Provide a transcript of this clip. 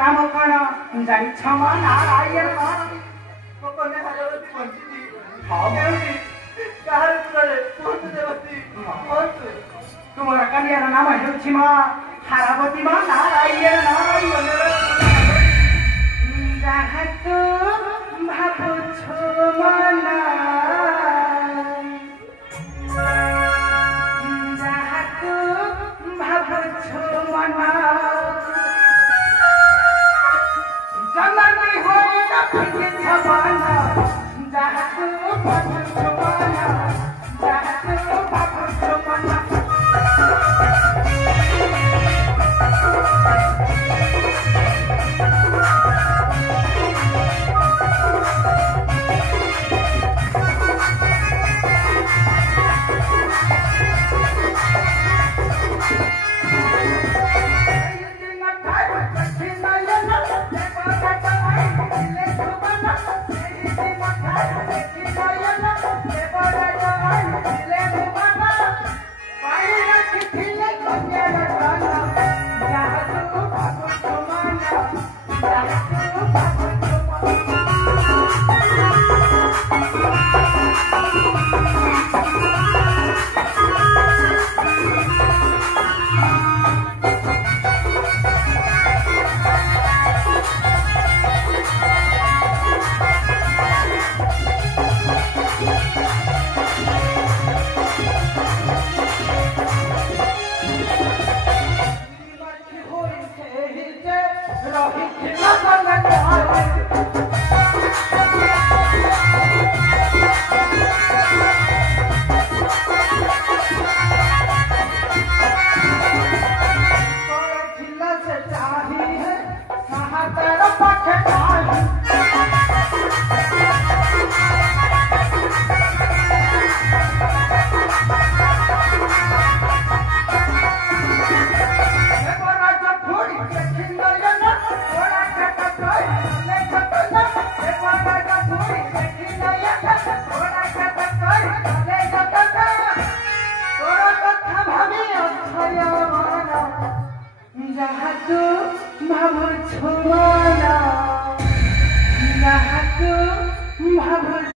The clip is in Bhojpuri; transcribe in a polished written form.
काम कण जाई क्षमा नारायण गोपने हजारती बंचिती देवती काहर तुले पूर्ण देवती पूर्ण तुम्हारा कन्यार नाम हेउछि मा हारावती मा नारायण नारायण जहाँ तू भाबुछु मना जहाँ तू भाबुछु मना जमनी होई रखि छबाना जहाँ तू भाबुछु मना जहाँ तू भाबुछु मना जहाँ तू भाबुछु